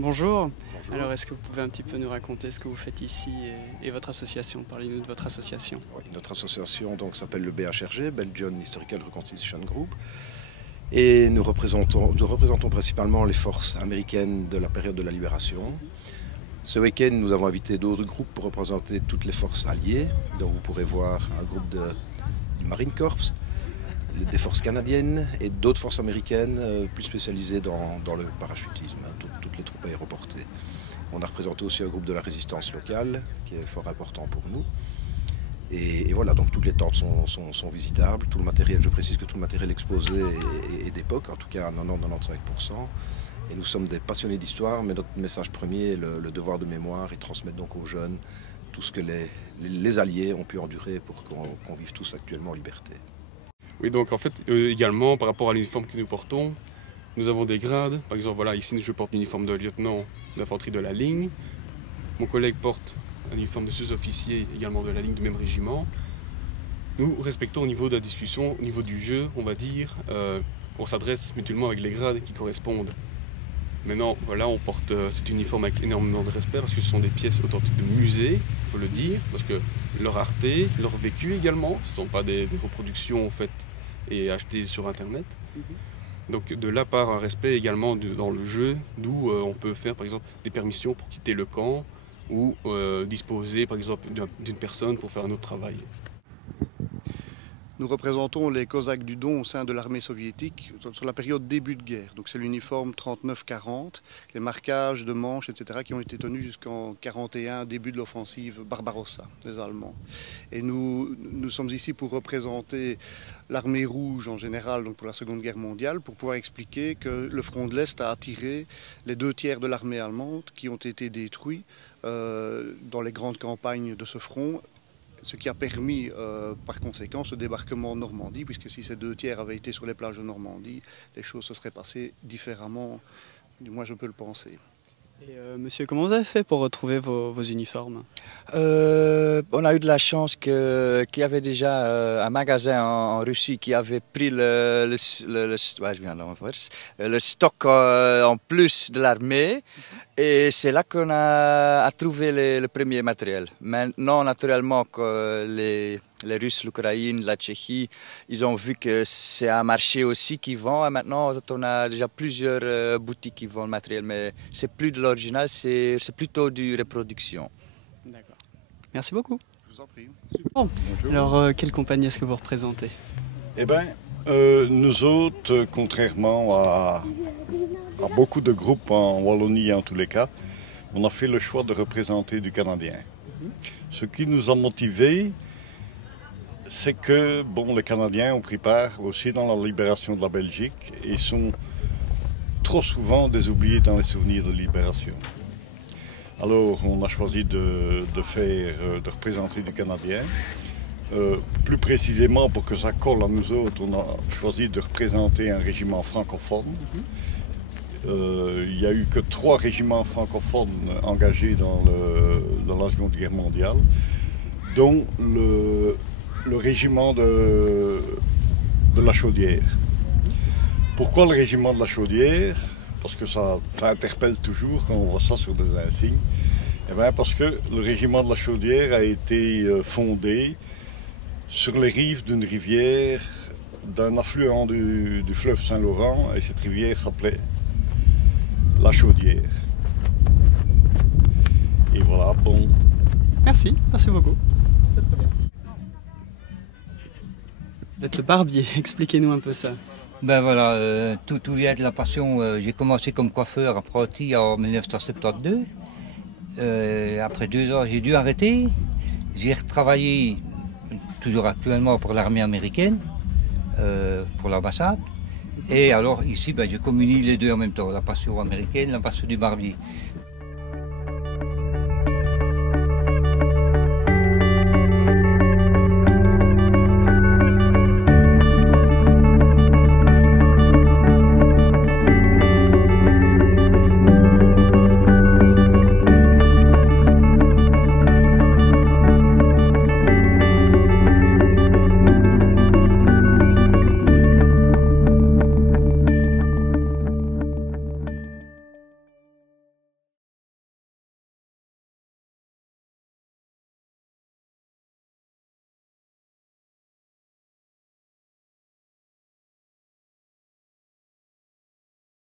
Bonjour. Bonjour. Alors, est-ce que vous pouvez un petit peu nous raconter ce que vous faites ici et votre association? Parlez-nous de votre association. Oui, notre association s'appelle le BHRG, Belgian Historical Reconstitution Group, et nous représentons principalement les forces américaines de la période de la Libération. Ce week-end, nous avons invité d'autres groupes pour représenter toutes les forces alliées. Donc vous pourrez voir un groupe du Marine Corps, des forces canadiennes et d'autres forces américaines plus spécialisées dans le parachutisme, toutes les troupes aéroportées. On a représenté aussi un groupe de la résistance locale, qui est fort important pour nous. Et voilà, donc toutes les tentes sont visitables. Tout le matériel, je précise que tout le matériel exposé est d'époque, en tout cas à 90-95%. Et nous sommes des passionnés d'histoire, mais notre message premier est le devoir de mémoire et transmettre donc aux jeunes tout ce que les alliés ont pu endurer pour qu'on vive tous actuellement en liberté. Oui, donc en fait, également, par rapport à l'uniforme que nous portons, nous avons des grades. Par exemple, voilà, ici, je porte l'uniforme de lieutenant d'infanterie de la ligne. Mon collègue porte un uniforme de sous-officier également de la ligne du même régiment. Nous respectons au niveau de la discussion, au niveau du jeu, on va dire, on s'adresse mutuellement avec les grades qui correspondent. Maintenant, voilà, on porte cet uniforme avec énormément de respect parce que ce sont des pièces authentiques de musée, il faut le dire, parce que leur rareté, leur vécu également, ce ne sont pas des reproductions faites et achetées sur Internet. Donc de là part un respect également dans le jeu, d'où on peut faire par exemple des permissions pour quitter le camp ou disposer par exemple d'une personne pour faire un autre travail. Nous représentons les Cosaques du Don au sein de l'armée soviétique sur la période début de guerre. Donc c'est l'uniforme 39-40, les marquages de manches, etc. qui ont été tenus jusqu'en 41, début de l'offensive Barbarossa des Allemands. Et nous sommes ici pour représenter l'armée rouge en général, donc pour la Seconde Guerre mondiale, pour pouvoir expliquer que le front de l'Est a attiré les 2/3 de l'armée allemande qui ont été détruits dans les grandes campagnes de ce front. Ce qui a permis par conséquent ce débarquement en Normandie, puisque si ces 2/3 avaient été sur les plages de Normandie, les choses se seraient passées différemment, du moins je peux le penser. Et monsieur, comment vous avez fait pour retrouver vos uniformes? On a eu de la chance qu'il y avait déjà un magasin en Russie qui avait pris le stock en plus de l'armée. Et c'est là qu'on a trouvé le premier matériel. Maintenant, naturellement, que les Russes, l'Ukraine, la Tchéquie, ils ont vu que c'est un marché aussi qui vend. Et maintenant, on a déjà plusieurs boutiques qui vendent le matériel, mais c'est plus de l'original, c'est plutôt du reproduction. D'accord. Merci beaucoup. Je vous en prie. Alors, quelle compagnie est-ce que vous représentez? Eh bien, nous autres, contrairement à beaucoup de groupes en Wallonie en tous les cas, on a fait le choix de représenter du Canadien. Ce qui nous a motivés, c'est que les Canadiens ont pris part aussi dans la libération de la Belgique et sont trop souvent des oubliés dans les souvenirs de libération. Alors on a choisi de représenter du Canadien. Plus précisément, pour que ça colle à nous autres, on a choisi de représenter un régiment francophone. Il n'y a eu que 3 régiments francophones engagés dans la Seconde Guerre mondiale, dont le régiment de la Chaudière. Pourquoi le régiment de la Chaudière? Parce que ça interpelle toujours quand on voit ça sur des insignes. Eh bien, parce que le régiment de la Chaudière a été fondé sur les rives d'une rivière, d'un affluent du fleuve Saint-Laurent, et cette rivière s'appelait la Chaudière. Et voilà, bon. Merci beaucoup. C'est très bien. Vous êtes le barbier, expliquez-nous un peu ça. Ben voilà, tout vient de la passion. J'ai commencé comme coiffeur apprenti en 1972. Après 2 ans, j'ai dû arrêter. J'ai retravaillé, toujours actuellement, pour l'armée américaine, pour l'ambassade. Et alors ici, j'ai communie les deux en même temps, la passion américaine, la passion du barbier.